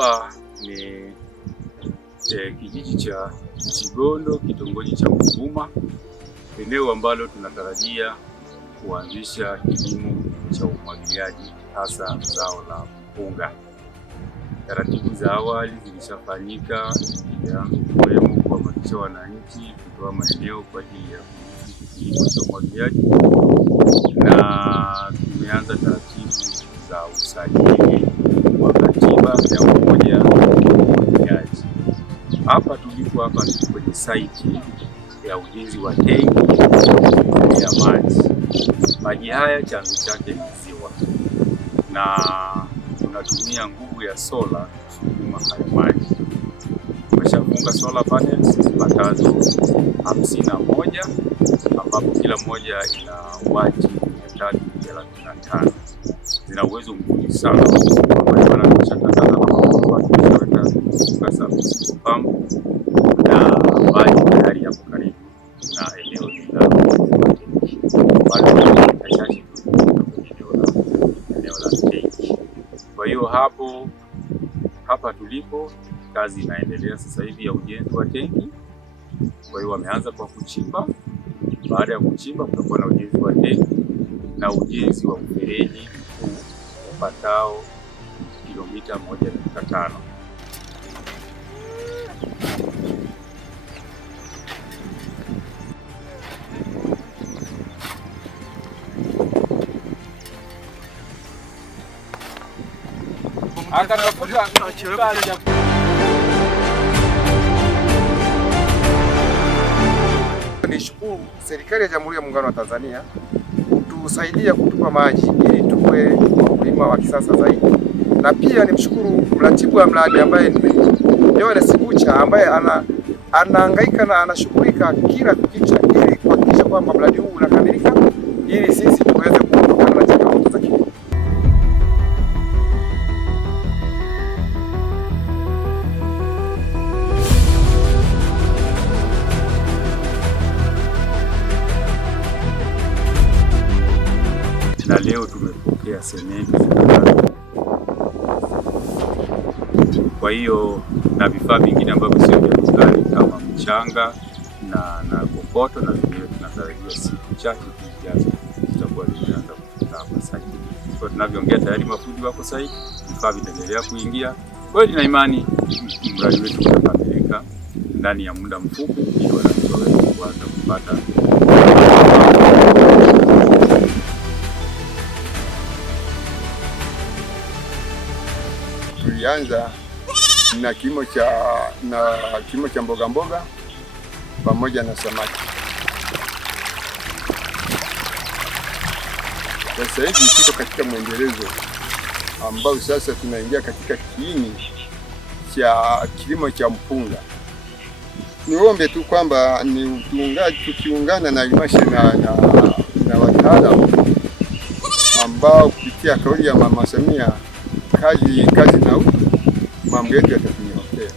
Hapa ni kijiji cha Chigondo, kitongoji cha Mvuma, eneo ambalo tunatarajia kuanzisha kilimo cha umwagiliaji hasa zao la mpunga. Taratibu za awali zilishafanyika ikiwemo kuhamasisha wananchi kutoa maeneo kwa ajili ya kilimo cha umwagiliaji, na tumeanza taratibu za usajili wa katiba ya umoja wa umwagiliaji. Hapa tulipo hapa ni kwenye saiti ya ujenzi wa tenki ya maji. Maji haya chanzo chake ni ziwa, na tunatumia nguvu ya sola kusukuma haya maji. Tumeshafunga solar panels zipatazo 51 ambapo kila moja ina wati 335. Zina uwezo mkubwa sana na maji tayari yapo karibu na eneo la tenki. Kwa hiyo hapa tulipo kazi inaendelea sasa hivi ya ujenzi wa tenki. Kwa hiyo wameanza kwa kuchimba. Baada ya kuchimba, kutakuwa na ujenzi wa tenki na ujenzi wa mfereji mkuu upatao kilomita 1.5. Nishukuru serikali ya Jamhuri ya Muungano wa Tanzania kutusaidia kutupa maji ili tuwe wakulima wa kisasa zaidi, na pia nimshukuru mratibu wa mradi ambaye ni Yohane Sibucha ambaye anahangaika na anashughulika kila kukicha ili kuhakikisha kwamba mradi huu unakamilika ili sisi tuweze kuondokana na changamoto za kilimo. Na leo tumepokea sementi, kwa hiyo na vifaa vingine ambavyo sio vya dukani kama mchanga na kokoto, na vingine tunatarajia siku chache zijazo tutakuwa tumeanza kufika hapa sasa. Kwa tunavyoongea tayari mafundi wako sasa, vifaa vitaendelea kuingia. Kwa hiyo nina imani mradi wetu utakamilika ndani ya muda mfupi ili wananchi waweze kuanza kupata. Tulianza na kilimo cha mboga mboga pamoja na samaki. Sasa hivi tuko katika mwendelezo ambao sasa tunaingia katika kiini cha kilimo cha mpunga. Niombe tu kwamba tukiungana na halmashauri na wataalamu ambao kupitia kauli ya Mama Samia kazi na utu, mambo yetu yatakunyooka.